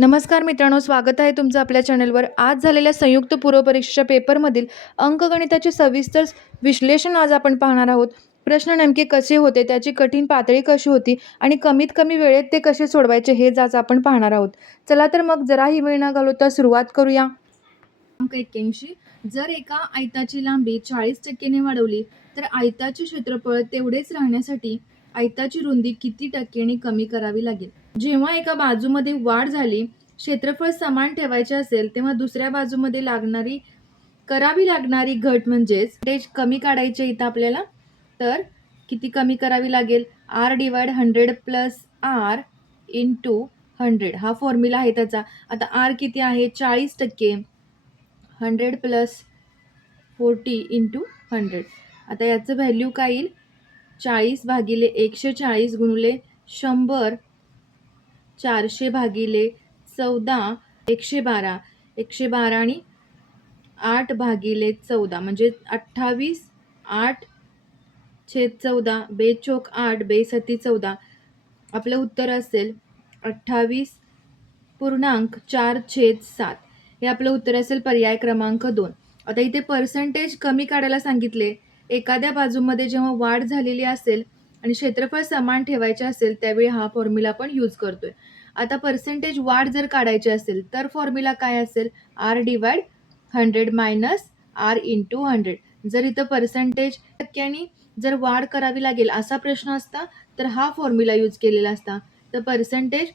नमस्कार मित्रांनो, स्वागत आहे तुमचं आपल्या चॅनलवर. आज झालेल्या संयुक्त पूर्व परीक्षेच्या पेपरमधील अंकगणिताचे सविस्तर विश्लेषण आज आपण पाहणार आहोत. प्रश्न नेमके कसे होते, त्याची कठीण पातळी कशी होती आणि कमीत कमी वेळेत ते कसे सोडवायचे हे आज आपण पाहणार आहोत. चला तर मग जराही वेळ न घालवता सुरुवात करूया. अंक 81. जर एका आयताची लांबी 40% ने वाढवली तर आयताचे क्षेत्रफळ तेवढेच राहण्यासाठी आयताची रुंदी किती टक्क्यांनी कमी करावी लागेल? जेव्हा एका बाजूमध्ये वाढ झाली, क्षेत्रफळ समान ठेवायचे असेल, तेव्हा दुसऱ्या बाजूमध्ये करावी लागणारी घट म्हणजेच व्होल्टेज कमी काढायचे इथं आपल्याला. तर किती कमी करावी लागेल? R/100 प्लस R इंटू 100 हा फॉर्म्युला आहे त्याचा. आता R किती आहे? 40%. 100 प्लस 40 इंटू 100. आता याचं व्हॅल्यू काय येईल? 40 भागिले 140 गुणिले 100, 400 भागिले 14, 112. 112 आणि 8 भागिले 14 म्हणजे 28. 8 छेद 14, बेचोक 8, बेसती 14. आपलं उत्तर असेल 28.4/7. हे आपलं उत्तर असेल पर्याय क्रमांक 2. आता इथे पर्सेंटेज कमी काढायला सांगितले. एखाद्या बाजूमध्ये जेव्हा वाढ झालेली असेल आणि क्षेत्रफळ समान ठेवायचे असेल त्यावेळी हा फॉर्म्युला आपण यूज करतोय. आता पर्सेंटेज वाढ जर काढायची असेल तर फॉर्म्युला काय असेल? R/100 minus R into 100. जर इथं पर्सेंटेज टक्क्यांनी जर वाढ करावी लागेल असा प्रश्न असता तर हा फॉर्म्युला यूज केलेला असता. तर पर्सेंटेज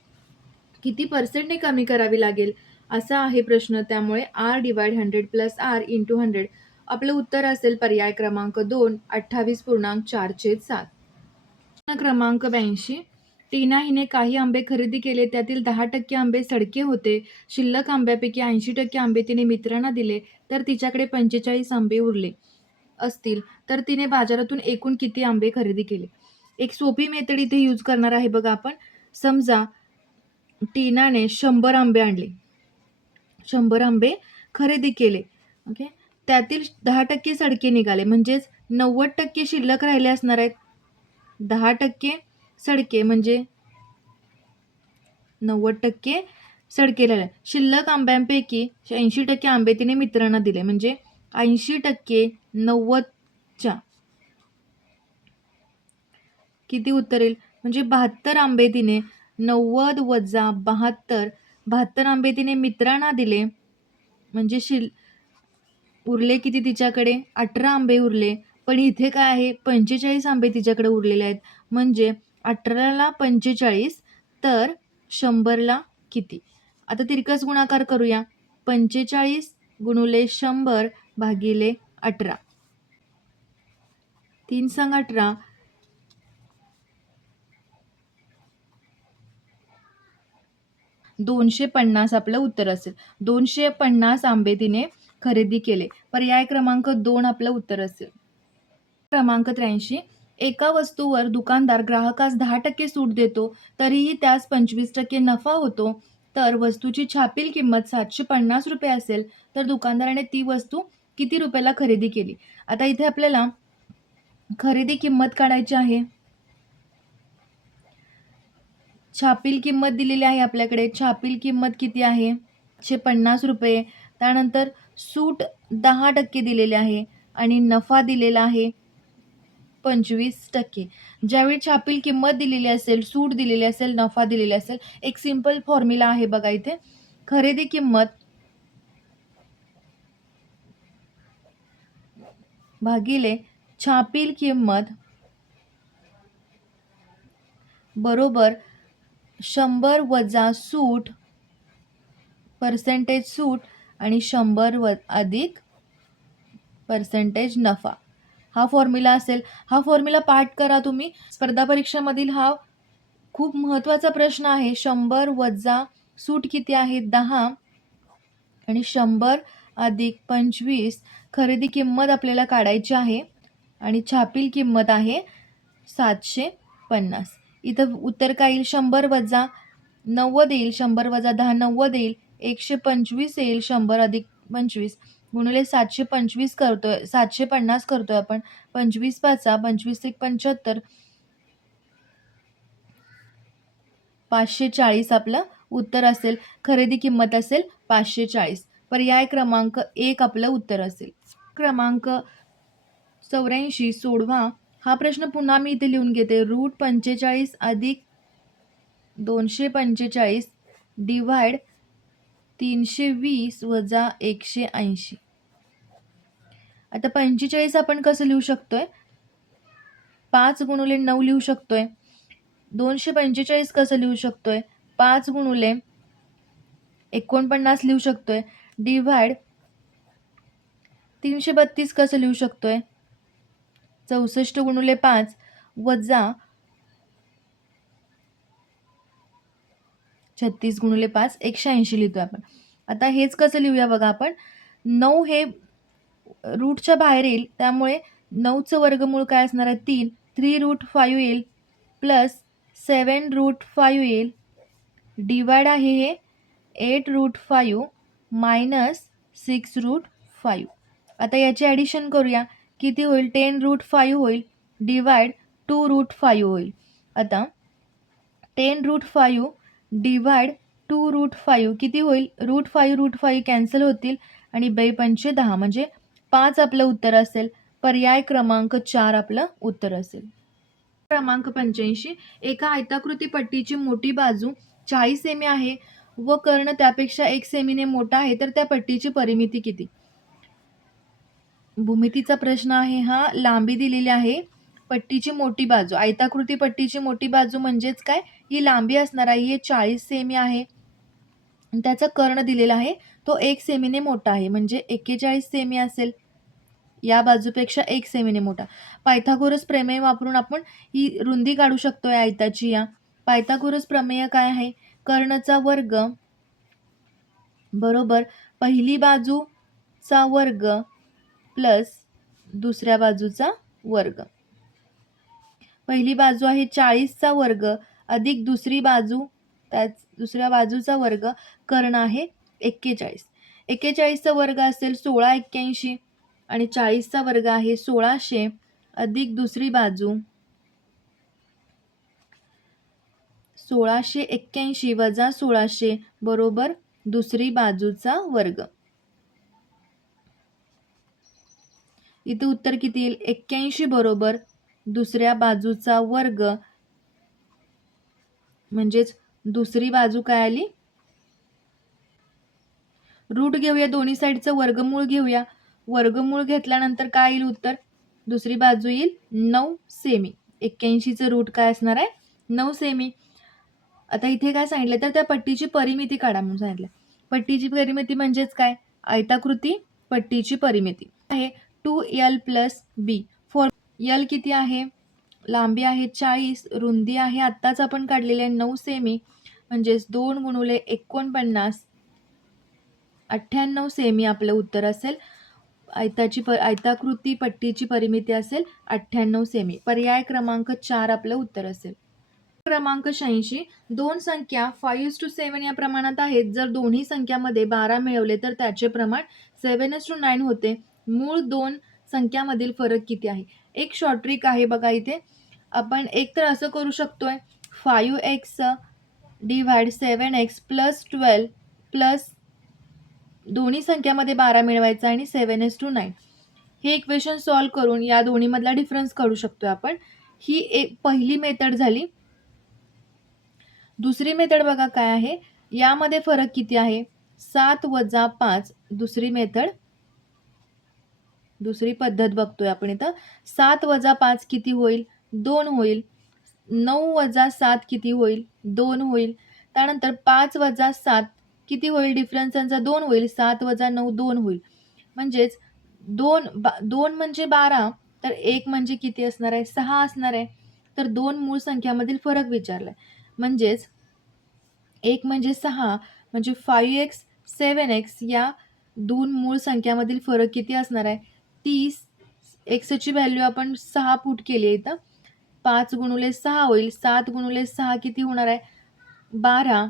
किती पर्सेंटने कमी करावी लागेल असा आहे प्रश्न. त्यामुळे R/100 प्लस R इंटू 100. आपलं उत्तर असेल पर्याय क्रमांक 2, 28.4/7. प्रश्न क्रमांक 82. टीना हिने काही आंबे खरेदी केले, त्यातील 10% आंबे सडके होते. शिल्लक आंब्यापैकी 80% आंबे तिने मित्रांना दिले, तर तिच्याकडे 45 आंबे उरले असतील, तर तिने बाजारातून एकूण किती आंबे खरेदी केले? एक सोपी मेथड इथे यूज करणार आहे बघा आपण. समजा टीनाने 100 आंबे आणले, 100 आंबे खरेदी केले. ओके, त्यातील 10% सडके निघाले, म्हणजेच 90% शिल्लक राहिले असणार आहेत. 10% सडके म्हणजे 90% सडके राहिले. शिल्लक आंब्यांपैकी 80% आंबे तिने मित्रांना दिले, म्हणजे 80% 90च्या किती उत्तर येईल? म्हणजे 72 आंबे तिने 90 वजा 72, 72 आंबे तिने मित्रांना दिले, म्हणजे उरले किती तिच्याकडे? 18 आंबे उरले. पण इथे काय आहे? 45 आंबे तिच्याकडे उरलेले आहेत. म्हणजे 18ला 45 तर 100ला किती? आता तिरकस गुणाकार करूया. 45 गुणुले 100 भागिले 18. 3 सांग 18. 250 आपलं उत्तर असेल. 250 आंबे तिने खरेदी केले. पर्याय क्रमांक 2 आपलं उत्तर असेल. क्रमांक 83. एका वस्तूवर दुकानदार ग्राहकास 10% सूट देतो, तरीही त्यास 25% नफा होतो. तर वस्तूची छापील किंमत 750 रुपये असेल, तर दुकानदाराने ती वस्तू किती रुपयाला खरेदी केली? आता इथे आपल्याला खरेदी किंमत काढायची आहे. छापील किंमत दिलेली आहे आपल्याकडे. छापील किंमत किती आहे? 750 रुपये. त्यानंतर सूट 10% दिलेले आहे आणि नफा दिलेला आहे 25%. ज्यावेळी छापील किंमत दिलेली असेल, सूट दिलेली असेल, नफा दिलेला असेल, एक सिंपल फॉर्म्युला आहे बघा इथे. खरेदी किंमत भागिले छापील किंमत बरोबर 100 वजा सूट, पर्सेंटेज सूट आणि 100 अधिक पर्सेंटेज नफा. हा फॉर्म्युला असेल. हा फॉर्म्युला पाठ करा तुम्ही. स्पर्धा परीक्षामधील हा खूप महत्त्वाचा प्रश्न आहे. 100 वजा सूट किती आहे? 10 आणि 100 अधिक 25 खरेदी किंमत आपल्याला काढायची आहे आणि छापील किंमत आहे 750. इथं उत्तर काय येईल? 100 वजा 90 येईल, 100 वजा 10 90 येईल, 125 येईल, 100 अधिक 25 गुणिले 725 करतोय, 750 करतोय आपण. 25 पाचा 25 एक 75, 540 आपलं उत्तर असेल. खरेदी किंमत असेल 540. पर्याय क्रमांक 1 आपलं उत्तर असेल. क्रमांक 84 सोडवा. हा प्रश्न पुन्हा मी इथे लिहून घेते. √45 अधिक 245 डिवाइड 320 वजा 180. आता 45 आपण कसं लिहू शकतोय? 5 गुणिले 9 लिहू शकतोय. 245 कसं लिहू शकतोय? 5 गुणिले 49 लिहू शकतोय. डिवाइड 332 कसं लिहू शकतोय? 64 गुणिले 5 वजा 36 गुणिले 5 180 लिहितोय आपण. आता हेच कसं लिहूया बघा आपण. 9 हे रूटच्या बाहेर येईल, त्यामुळे 9चं वर्गमूळ काय असणार आहे? 3. 3√5 येईल प्लस 7√5 येईल. डिवाइड आहे हे 8√5 मायनस 6√5. आता याची ॲडिशन करूया. किती होईल? 10√5 होईल डिवाइड 2√5 होईल. आता 10√5 डिवाइड 2√5 किती होईल? √5 कॅन्सल होतील आणि 5 10 म्हणजे 5 आपलं उत्तर असेल. पर्याय क्रमांक 4 आपलं उत्तर असेल. क्रमांक 85 एका आयताकृती पट्टीची मोठी बाजू 40 सेमी आहे व कर्ण त्यापेक्षा 1 सेमीने मोठा आहे, तर त्या पट्टीची परिमिती किती? भूमितीचा प्रश्न आहे हा. लांबी दिलेली आहे. पट्टीची मोठी बाजू, आयताकृती पट्टीची मोठी बाजू म्हणजेच काय? ही लांबी असणार आहे. हे 40 सेमी आहे. त्याचा कर्ण दिलेला आहे, तो 1 सेमीने मोठा आहे, म्हणजे 41 सेमी असेल. या बाजूपेक्षा 1 सेमीने मोठा. पायथागोरस प्रमेय वापरून आपण ही रुंदी काढू शकतोय आयताची. या पायथागोरस प्रमेय काय आहे? कर्णचा वर्ग बरोबर पहिली बाजूचा वर्ग प्लस दुसऱ्या बाजूचा वर्ग. पहिली बाजू आहे 40चा वर्ग अधिक दुसरी बाजू दुसऱ्या बाजूचा वर्ग, कर्ण आहे 41. 41चा वर्ग असेल 1681 आणि 40चा वर्ग आहे 1600 अधिक दुसरी बाजू 1681 वजा 1600 बरोबर दुसरी बाजूचा वर्ग. इथे उत्तर किती येईल? 81 बरोबर दुसऱ्या बाजूचा वर्ग, म्हणजेच दुसरी बाजू काय आली? रूट घेऊया, दोन्ही साईडचं वर्गमूळ घेऊया. वर्गमूळ घेतल्यानंतर काय येईल उत्तर? दुसरी बाजू येईल 9 सेमी. 81चं रूट काय असणार आहे? 9 सेमी. आता इथे काय सांगितलं, तर त्या पट्टीची परिमिती काढा म्हणून सांगितलं. पट्टीची परिमिती म्हणजेच काय? आयताकृती पट्टीची परिमिती आहे 2L + B. L किती आहे? लांबी आहे 40, रुंदी आहे आत्ताच आपण काढलेली आहे 9 सेमी, म्हणजेच 2 गुणिले 49 98 सेमी आपलं उत्तर असेल. आयताकृती पट्टीची परिमिती असेल 98 सेमी. पर्याय क्रमांक 4 आपलं उत्तर असेल. क्रमांक 86 दोन संख्या 5:7 या प्रमाणात आहेत. जर दोन्ही संख्यामध्ये 12 मिळवले तर त्याचे प्रमाण 7:9 होते. मूळ दोन संख्यामधील फरक किती आहे? एक शॉर्ट ट्रिक आहे बघा इथे. आपण एक तर असं करू शकतोय 5x divide 7x plus 12 plus दोन्ही संख्यामध्ये 12 मिळवायचं आणि 7:9. हे इक्वेशन सॉल्व्ह करून या दोन्हीमधला डिफरन्स काढू शकतो आपण. ही एक पहिली मेथड झाली. दुसरी मेथड बघा काय आहे. यामध्ये फरक किती आहे? 7 वजा 5. दुसरी मेथड, दुसरी पद्धत बघतोय आपण इथं. 7 वजा 5 किती होईल? 2 होईल. 9 वजा 7 किती होईल? 2 होईल. त्यानंतर 5 वजा 7 किती होईल? डिफरन्स त्यांचा 2 होईल. 7 वजा 9 2 होईल. म्हणजेच 2 म्हणजे 12, तर 1 म्हणजे किती असणार आहे? 6 असणार आहे. तर दोन मूळ संख्यामधील फरक विचारलाय. म्हणजेच 1 म्हणजे 6, म्हणजे 5x 7x या दोन मूळ संख्यामधील फरक किती असणार आहे? 30. एक्सची व्हॅल्यू आपण 6 पुट केली आहे इथं. 5 गुणिले 6 होईल. 7 गुणिले 6 किती होणार आहे? 12.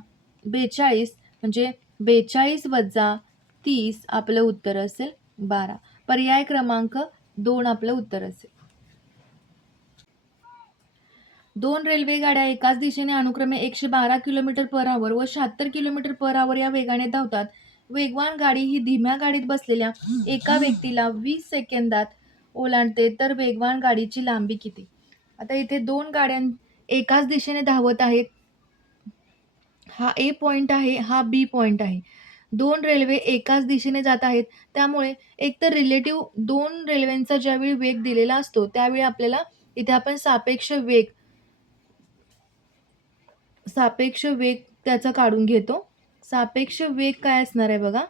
42 म्हणजे 42 वजा 30 आपलं उत्तर असेल 12. पर्याय क्रमांक 2 आपलं उत्तर असेल. दोन रेल्वे गाड्या एकाच दिशेने अनुक्रमे 112 किलोमीटर पर आवर व 76 किलोमीटर पर आवर या वेगाने धावतात. वेगवान गाडी ही धीम्या गाडीत बसलेल्या एका व्यक्तीला 20 सेकंदात ओलांडते, तर वेगवान गाडीची लांबी किती? आता इथे दोन गाड्या एकाच दिशेने धावत आहेत. हा ए पॉइंट आहे, हा बी पॉइंट आहे. दोन रेल्वे एकाच दिशेने जात आहेत. त्यामुळे एकतर रिलेटिव्ह दोन रेल्वेंचा ज्यावेळी वेग दिलेला असतो, त्यावेळी आपल्याला इथे आपण सापेक्ष वेग त्याचा काढून घेतो. सापेक्ष वेग काय असणार आहे बघा.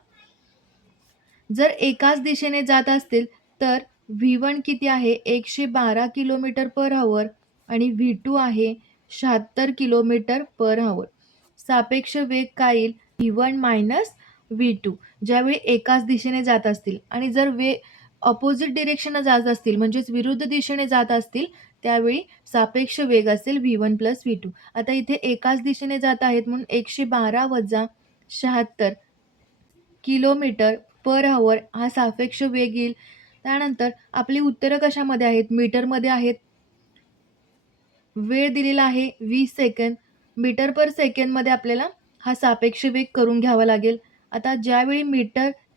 जर एकाच दिशेने जात असतील तर V1 किती आहे 112 किलोमीटर पर आवर आणि V2 आहे 76 किलोमीटर पर आवर. सापेक्ष वेग काय येईल V1 मायनस V2 ज्यावेळी एकाच दिशेने जात असतील आणि जर अपोजिट डिरेक्शनने जात असतील म्हणजेच विरुद्ध दिशेने जात असतील त्यावेळी सापेक्ष वेग असेल V1 प्लस V2. आता इथे एकाच दिशेने जात आहेत म्हणून 112 वजा 76 किलोमीटर पर आवर हा सापेक्ष वेग येईल. त्यानंतर आपली उत्तरं कशामध्ये आहेत? मीटरमध्ये आहेत. वेळ दिलेला आहे 20 सेकंद. मीटर पर सेकंदमध्ये आपल्याला हा सापेक्ष वेग करून घ्यावा लागेल. आता ज्यावेळी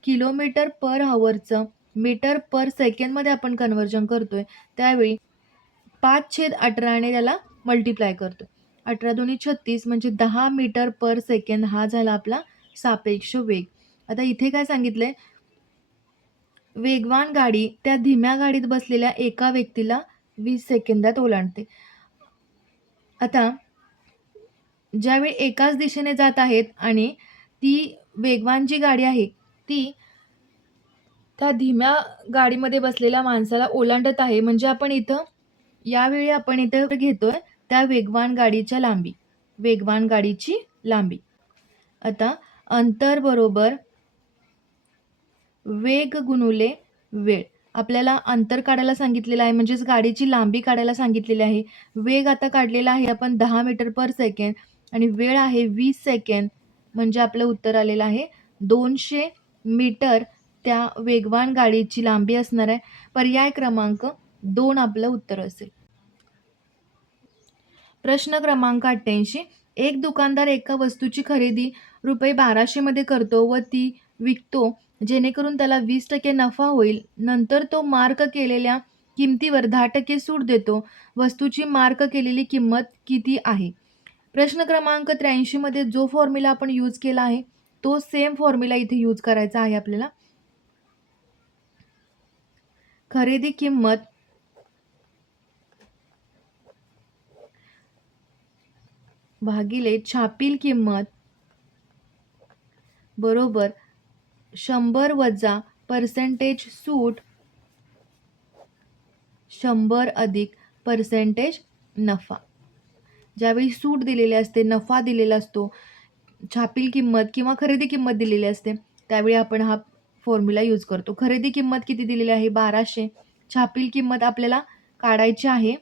किलोमीटर पर आवरचं मीटर पर सेकंदमध्ये आपण कन्व्हर्जन करतोय, त्यावेळी 5/18 त्याला मल्टिप्लाय करतो. 18 दुनी 36 म्हणजे 10 मीटर पर सेकंद हा झाला आपला सापेक्ष वेग. आता इथे काय सांगितलंय? वेगवान गाडी त्या धीम्या गाडीत बसलेल्या एका व्यक्तीला 20 सेकंदात ओलांडते. आता ज्यावेळी एकाच दिशेने जात आहेत आणि ती वेगवान जी गाडी आहे ती त्या धीम्या गाडीमध्ये बसलेल्या माणसाला ओलांडत आहे म्हणजे आपण इथं घेतोय त्या वेगवान गाडीची लांबी. आता अंतर बरोबर वेग गुणुले वेळ. आपल्याला अंतर काढायला सांगितलेलं आहे म्हणजेच गाडीची लांबी काढायला सांगितलेली आहे. वेग आता काढलेला आहे आपण 10 मीटर पर सेकंद आणि वेळ आहे 20 सेकंद म्हणजे आपलं उत्तर आलेलं आहे 200 मीटर त्या वेगवान गाडीची लांबी असणार आहे. पर्याय क्रमांक 2 आपलं उत्तर असेल. प्रश्न क्रमांक 88. एक दुकानदार एका वस्तूची खरेदी ₹1200 मध्ये करतो व ती विकतो जेणेकरून त्याला 20% नफा होईल. नंतर तो मार्क केलेल्या किमतीवर 10% सूट देतो. वस्तूची मार्क केलेली किंमत किती आहे? प्रश्न क्रमांक 83 मध्ये जो फॉर्म्युला आपण यूज केला आहे तो सेम फॉर्म्युला इथे यूज करायचा आहे आपल्याला. खरेदी किंमत भागिले छापील किंमत बरोबर 100 वजा पर्सेंटेज सूट 100 अधिक पर्सेंटेज नफा. ज्यावेळी सूट दिलेली असते, नफा दिलेला असतो, छापील किंमत किंवा खरेदी किंमत दिलेली असते त्यावेळी आपण हा फॉर्म्युला यूज करतो. खरेदी किंमत किती दिलेली आहे 1200. छापील किंमत आपल्याला काढायची आहे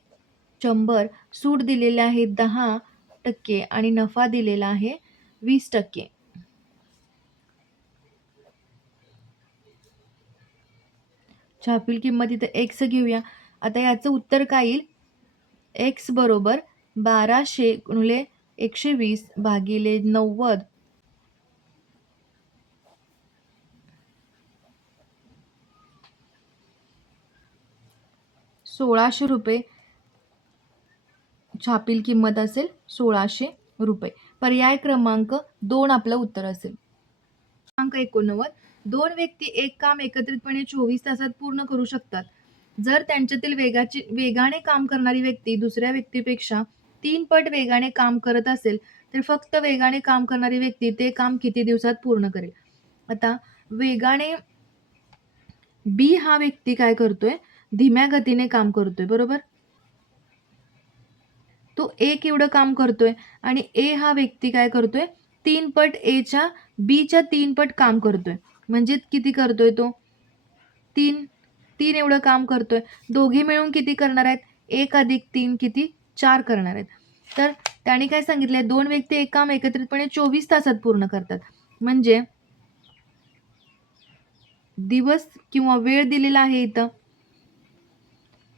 100. सूट दिलेली आहे 10% आणि नफा दिलेला आहे 20%. छापील किंमत इथे x घेऊया. आता याचं उत्तर काय येईल? x बरोबर 1200 गुणिले 120 भागिले 90 ₹1600 छापील किंमत असेल ₹1600. पर्याय क्रमांक 2 आपलं उत्तर असेल. क्रमांक 89. दोन व्यक्ती एक काम एकत्रितपणे 24 तासात पूर्ण करू शकतात. जर त्यांच्यातील वेगाने काम करणारी व्यक्ती दुसऱ्या व्यक्तीपेक्षा 3 पट वेगाने काम करत असेल तर फक्त वेगाने काम करणारी व्यक्ती ते काम किती दिवसात पूर्ण करेल? आता वेगाने बी हा व्यक्ती काय करतोय? धीम्या गतीने काम करतोय बरोबर. तो 1 एवढं काम करतोय आणि ए हा व्यक्ती काय करतोय? 3 पट बीच्या 3 पट काम करतोय. म्हणजे किती करतोय तो? 3 एवढं काम करतोय. दोघे मिळून किती करणार आहेत? 1 अधिक 3 किती? 4 करणार आहेत. तर त्याने काय सांगितलंय? दोन व्यक्ती एक काम एकत्रितपणे 24 तासात पूर्ण करतात. म्हणजे दिवस किंवा वेळ दिलेला आहे इथं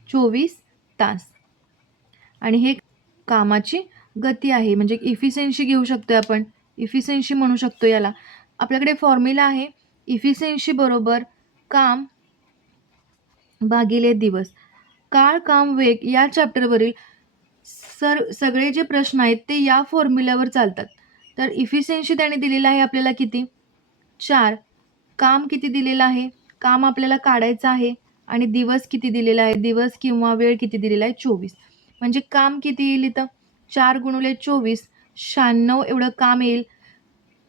24 तास आणि हे कामाची गती आहे, म्हणजे इफिशियन्सी घेऊ शकतो आपण, इफिशियन्सी म्हणू शकतो याला. आपल्याकडे फॉर्म्युला आहे इफिशियन्सी बरोबर काम भागिले दिवस. काळ, काम, वेग या चॅप्टरवरील सगळे जे प्रश्न आहेत ते या फॉर्म्युल्यावर चालतात. तर इफिशियन्सी त्याने दिलेलं आहे आपल्याला किती? 4. काम किती दिलेलं आहे? काम आपल्याला काढायचं आहे आणि दिवस किती दिलेला आहे? दिवस किंवा वेळ किती दिलेला आहे? 24. म्हणजे काम किती येईल इथं? 4 गुणिले 24 96 एवढं काम येईल.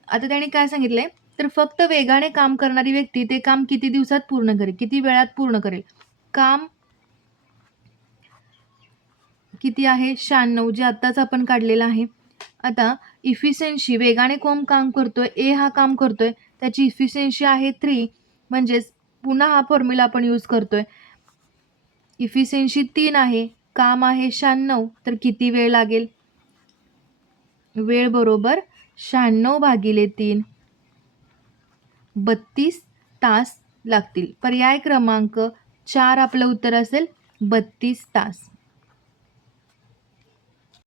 आता त्याने काय सांगितलंय, तर फक्त वेगाने काम करणारी व्यक्ती ते काम किती दिवसात पूर्ण करेल, किती वेळात पूर्ण करेल. काम किती आहे? 96 जे आत्ताच आपण काढलेलं आहे. आता इफिशियन्सी वेगाने कोण काम करतोय? ए हा काम करतोय, त्याची इफिशियन्सी आहे 3. म्हणजेच पुन्हा हा फॉर्म्युला आपण यूज करतोय. इफिशियन्सी 3 आहे, काम आहे 96, तर किती वेळ लागेल? वेळ बरोबर 96 भागिले 3 32 तास लागतील. पर्याय क्रमांक 4 आपलं उत्तर असेल 32 तास.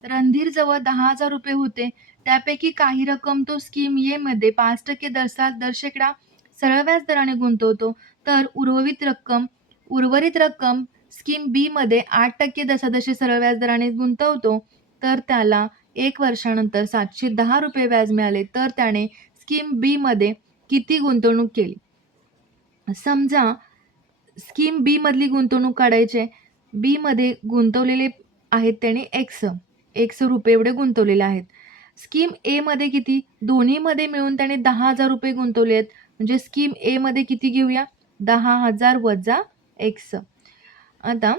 रणधीरजवळ 10,000 रुपये होते. त्यापैकी काही रक्कम तो स्कीम ए मध्ये 5% दरशेकडा सरळ व्याज दराने गुंतवतो, तर उर्वरित रक्कम स्कीम बी मध्ये 8% दशांश सरळ व्याज दराने गुंतवतो, तर त्याला 1 वर्षानंतर 710 रुपये व्याज मिळाले, तर त्याने स्कीम बी मध्ये किती गुंतवणूक केली? समजा स्कीम बी मधली गुंतवणूक काढायची. बी मध्ये गुंतवलेले आहेत त्याने एक्स रुपये एवढे गुंतवलेले आहेत. स्कीम ए मध्ये किती? दोन्हीमध्ये मिळून त्याने 10,000 रुपये गुंतवले आहेत. म्हणजे स्कीम ए मध्ये किती घेऊया? 10,000 वजा एक्स. आता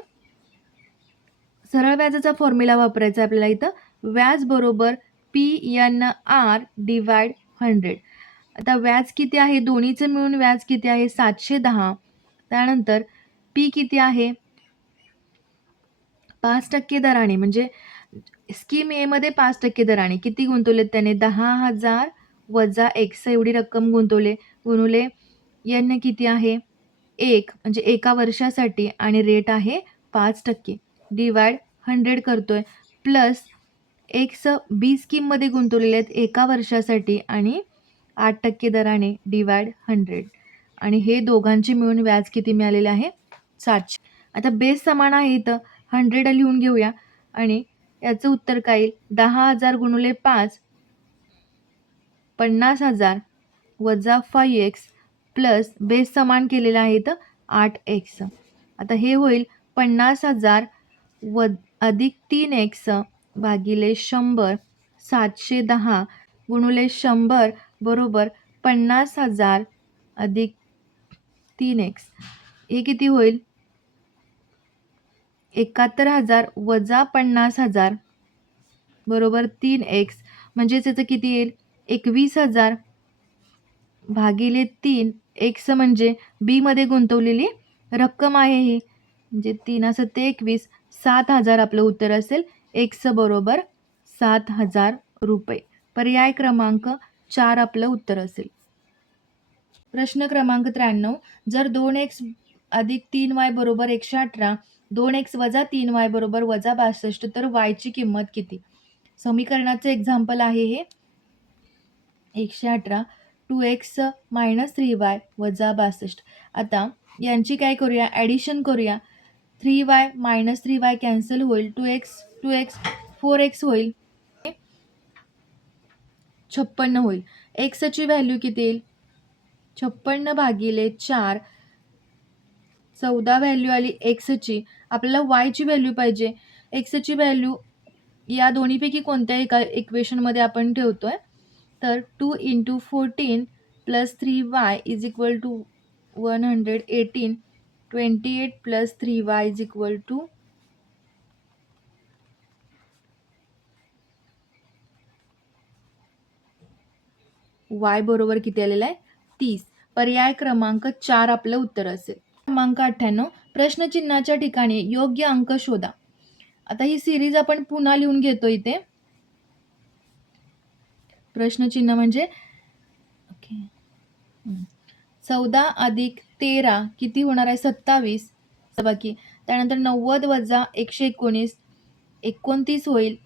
सरळ व्याजाचा फॉर्म्युला वापरायचा आपल्याला इथं. व्याज बरोबर PNR डिवाइड 100. आता व्याज किती आहे? दोन्हीचं मिळून व्याज किती आहे? 710. त्यानंतर पी किती आहे? 5% दराने, म्हणजे स्कीम ए मध्ये 5% दराने किती गुंतवलेत त्याने? 10,000 वजा एक्स एवढी रक्कम गुंतवले, गुणुले एन किती आहे? 1, म्हणजे एका वर्षासाठी आणि रेट आहे 5%, डिवाइड 100 करतोय, प्लस एक्स बी स्कीममध्ये गुंतवलेले आहेत एका वर्षासाठी आणि 8% दराने, डिवाइड 100, आणि हे दोघांचे मिळून व्याज किती मिळालेले आहे? 700. आता बेस समान आहे इथं, 100 लिहून घेऊया आणि याचं उत्तर काय येईल? 10,000 गुणुले 5 50,000 वजा 5x प्लस बेस समान केलेला आहे इथं 8x. आता हे होईल 50,000 अधिक 3x भागिले 100. 710 गुणुले 100 बरोबर 50,000 अधिक 3x. हे किती होईल? 71,000 वजा 50,000 बरोबर 3x. म्हणजेच याचं किती येईल? 21,000 भागिले 3. एक्स म्हणजे बी मध्ये गुंतवलेली रक्कम आहे ही, म्हणजे 3 ते 21. 7,000 आपलं उत्तर असेल. एक्स बरोबर 7,000 रुपये. पर्याय क्रमांक 4 आपलं उत्तर असेल. प्रश्न क्रमांक 93. जर 2x अधिक 3y बरोबर 118, 2x वजा 3y बरोबर वजा 62, तर y ची किंमत किती? समीकरणाचे एक्झाम्पल आहे हे. 118 2x मायनस 3y वजा 62. आता यांची काय करूया? ॲडिशन करूया. 3y मायनस 3y कॅन्सल होईल. 2x 4x होईल. 56 होईल. एक्सची व्हॅल्यू किती येईल? 56 भागिले 4. 14 व्हॅल्यू आली एक्सची. आपल्याला वायची व्हॅल्यू पाहिजे. एक्सची व्हॅल्यू या दोन्हीपैकी कोणत्या एका इक्वेशनमध्ये आपण ठेवतोय? तर 2 × 14 plus 3y is equal to 118. 28 plus 3y is equal to y बरोबर किती आलेला आहे? 30. पर्याय क्रमांक 4 आपलं उत्तर असेल. क्रमांक 98. प्रश्नचिन्हाच्या ठिकाणी योग्य अंक शोधा. आता ही सिरीज आपण पुन्हा लिहून घेतो इथे. प्रश्नचिन्ह म्हणजे 14 अधिक 13 किती होणार आहे? 27 बाकी. त्यानंतर 90 वजा 119 29 होईल.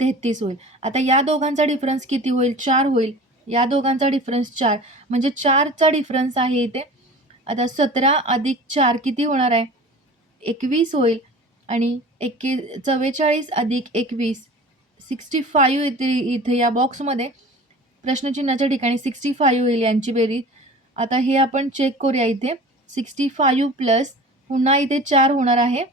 33 होईल. आता या दोघांचा डिफरन्स किती होईल? 4 होईल. या दोघांचा डिफरन्स 4 म्हणजे 4चा डिफरन्स आहे इथे. आता 17 अधिक 4 किती होणार आहे? 21 होईल आणि 44 अधिक 21 65 येते इथे या बॉक्समध्ये प्रश्नचिन्हाच्या ठिकाणी 65 होईल यांची बेरीज. आता हे आपण चेक करूया इथे 65 प्लस पुन्हा इथे 4 होणार आहे.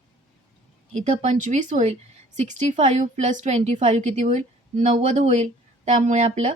इथं 25 होईल. 65 प्लस 25 किती होईल? 90 होईल. त्यामुळे आपलं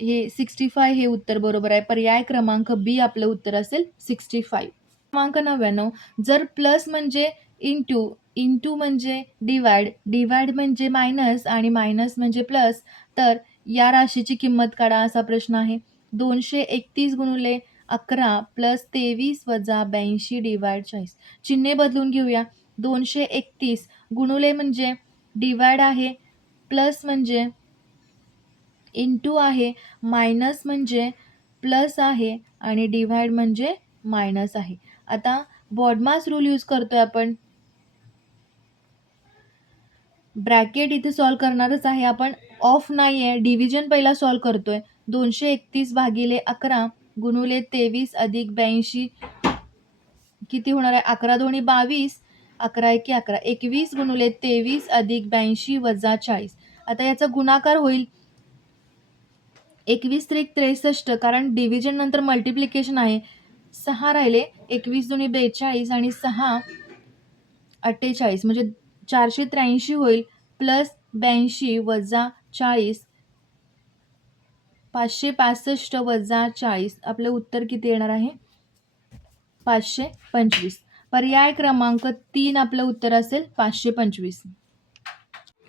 हे 65 हे उत्तर बरोबर आहे. पर्याय क्रमांक बी आपलं उत्तर असेल 65. क्रमांक 99 जर प्लस म्हणजे इंटू म्हणजे डिवाइड म्हणजे मायनस आणि मायनस म्हणजे प्लस तर या राशीची किंमत काढा असा प्रश्न आहे. 231 गुणिले 11 प्लस 23 वजा 82 डिवाइड 40. चिन्हे बदलून घेऊया. 231 गुणुले म्हणजे डिवाइड आहे, प्लस म्हणजे इंटू आहे, मायनस म्हणजे प्लस आहे आणि डिवाइड म्हणजे मायनस आहे. आता बॉडमास रूल यूज करतोय आपण. ब्रॅकेट इथे सॉल्व करणारच आहे आपण. ऑफ नाही आहे. डिव्हिजन पहिला सॉल्व करतोय. 231 भागिले 11 गुणुले 23 अधिक 82 किती होणार आहे? 11 दोन्ही 22, 11 एके 11, 21 गुणुले 23 अधिक 82 वजा 40. आता याचा गुणाकार होईल 21 त्रिक 63 कारण डिव्हिजन नंतर मल्टिप्लिकेशन आहे. 6 राहिले 21 दोन्ही 42 आणि 6 48 म्हणजे 483 होईल प्लस 82 वजा 40 565 वजा 40 आपलं उत्तर किती येणार आहे? 525. पर्याय क्रमांक 3 आपलं उत्तर असेल 525.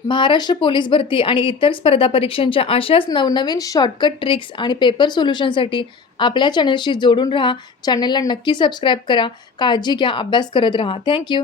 महाराष्ट्र पोलीस भरती आणि इतर स्पर्धा परीक्षांच्या अशाच नवनवीन शॉर्टकट ट्रिक्स आणि पेपर सोल्युशनसाठी आपल्या चॅनलशी जोडून राहा. चॅनलला नक्की सबस्क्राईब करा. काळजी घ्या. अभ्यास करत राहा. थँक्यू.